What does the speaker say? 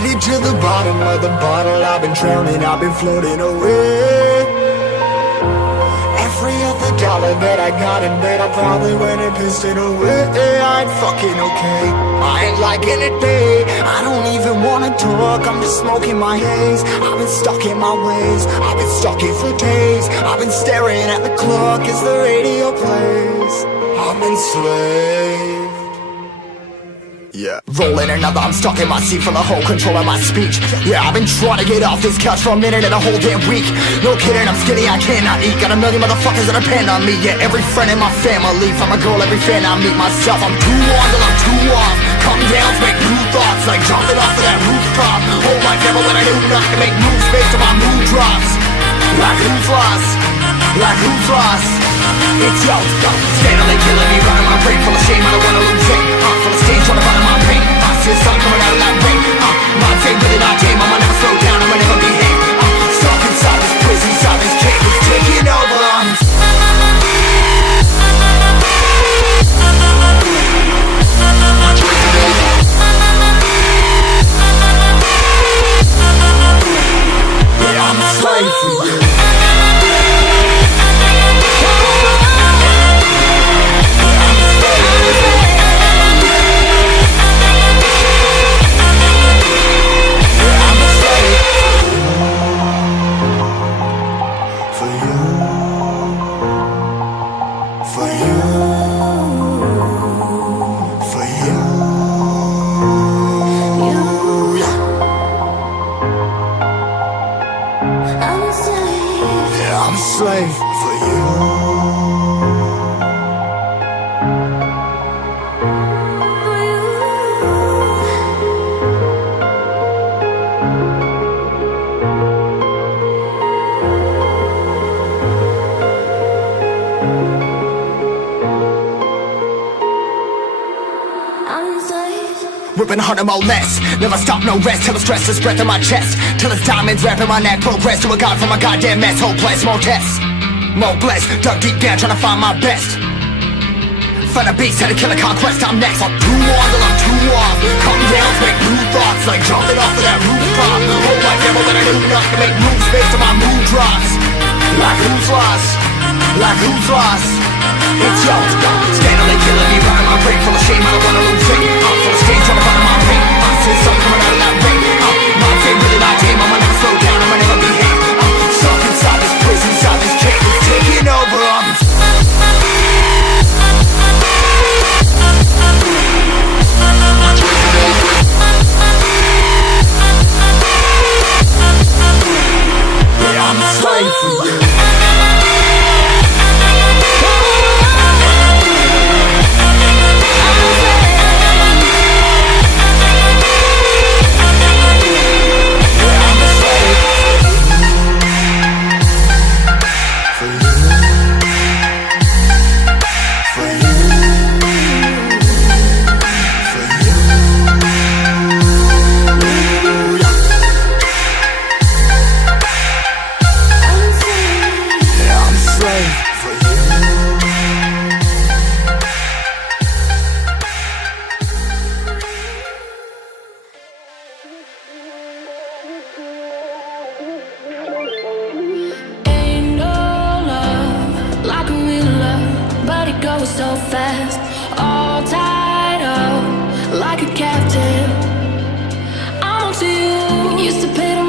Headed to the bottom of the bottle, I've been drowning, I've been floating away. Every other dollar that I got in bed, I probably went and pissed it away. I ain't fucking okay, I ain't liking it, babe. I don't even wanna talk, I'm just smoking my haze. I've been stuck in my ways, I've been stuck here for days. I've been staring at the clock as the radio plays. I'm enslaved. Yeah. Rolling another, I'm stuck in my seat for the whole control of my speech. Yeah, I've been trying to get off this couch for a minute and a whole damn week. No kidding, I'm skinny, I cannot eat. Got a million motherfuckers that depend on me. Yeah, every friend in my family, from a girl, every fan I meet myself. I'm too on till I'm too off. Come down to make new thoughts, like jumping off of that rooftop. Whole life never when I do nothing to make moves based on my mood drops. Like who's lost? Like who's lost? It's yo, steadily killing me, running my brain full of shame, I don't wanna lose it. Full of stage, trying to find my pain. I see the sun coming out of that rain. My day really not tame, I'ma never slow down, I'ma never behave. Stuck inside this prison, inside this cage, it's taking over. Yeah, I'm a slave for you. I'm a slave for you. Ripping harder, more less. Never stop, no rest. Till the stress is breath in my chest. Till it's diamonds wrapping my neck. Progress to a god from a goddamn mess. Hopeless, more tests, more blessed. Dug deep down, trying to find my best. Find a beast, had to kill a conquest. I'm next. I'm too on till I'm too off. Come down to make new thoughts, like jumping off of that rooftop. Whole life never when I do nothing to make moves based on my mood drops. Like who's lost? Like who's lost? It's yo, steadily killing me, running my brain full of shame, I don't wanna lose it. Full of stage, trying to find my pain. I see the sun coming out of that rain. My day really not tame, I'ma never slow down, I'ma never behave. Stuck inside this prison, inside this cage, it's taking over. Yeah, I'm a slave for you. So fast, all tied up like a captive. On to you. Used to pay